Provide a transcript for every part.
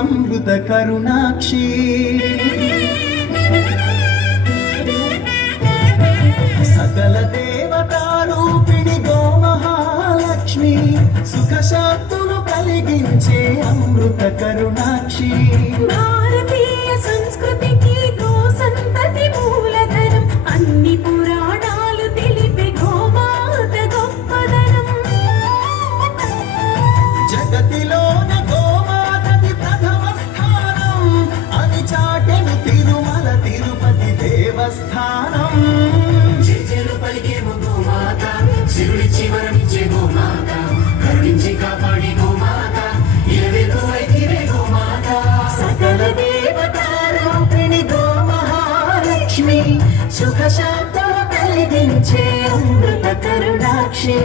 అమృత కరుణాక్షి సకల దేవతారూపిణి గోమహాలక్ష్మి సుఖ శాంతులు కలిగించే అమృత కరుణాక్షి భారతీయ సంస్కృతికి గో సంతతి మూలధనం అన్ని పురాణాలు తెలిపే గోమాత గొప్పదనం జగతిలోన గోమాతది ప్రథమ స్థానం అని చాటెను తిరుమల తిరుపతి దేవస్థానం జయలు పలికేము గోమాత శివుడిచ్చి వరమిచ్చే గోమాత కరుణించి కాపాడి గోమాత ఇరవేకు వైదివే గోమాత సకల దేవతారూపిణి గోమహాలక్ష్మి సుఖ శాంతులు కలిగించే అమృత కరుణాక్షి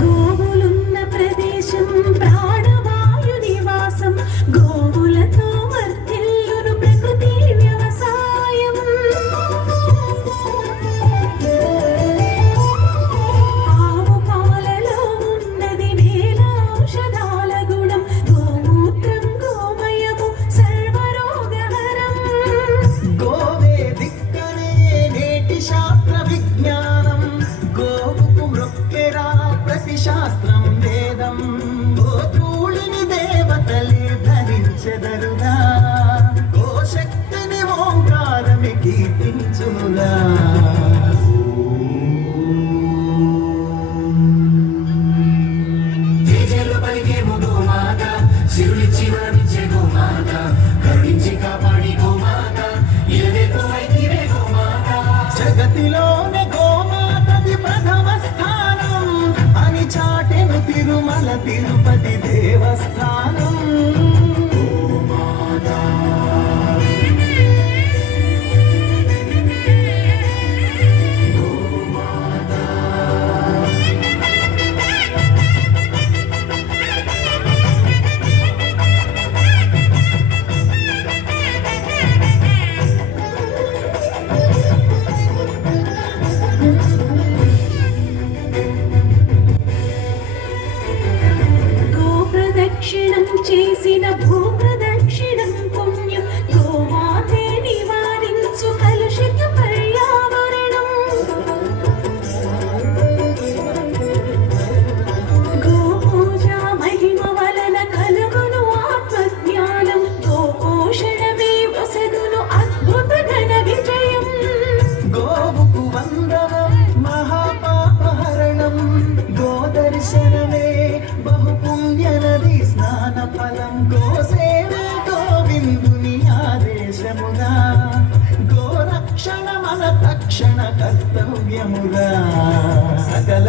గోవులున్న ప్రదేశం ప్రాణవాయు నివాసం గోవులతో వర్ధిల్లును ప్రకృతి వ్యవసాయం ఆవు పాలలో ఉన్నది వేల ఔషధాల గుణం గోమూత్రం గోమయము సర్వరోగహరం గోవే దిక్కనే నేటి శాస్త్ర విజ్ఞానం గోవుకు మృక్కెరా ప్రతి శాస్త్రం వేదం గోధూళిని దేవతలే ధరించెదరుగా గోశక్తిని ఓంకారమి కీర్తించునుగా జయలు పలికేము గోమాత శివుడిచ్చి వరమిచ్చే గోమాత కరుణించి కాపాడి గోమాత ఇరవేకు వైదివే గోమాత జగతిలోనే గోమాతది ప్రథమ స్థానం అని చాటెను తిరుమల తిరుపతి దేవస్థానం గో ప్రదక్షిణం చేసిన భూ ప్రదక్షిణం పుణ్యం గోమాతే నివారించు కలుషిత పర్యావరణం గోపూజ మహిమ వలన కలుగును ఆత్మజ్ఞానం గోపోషణమే వసగును అద్భుత ఘన విజయం గోవుకు వందనం మహాపాపహరణం గోదర్శనమే బహుపుణ్యనది స్నాన ఫలం గోసేవే గోవిందుని ఆదేశముగా గోరక్షణ మన తక్షణ కర్తవ్యముగా సకల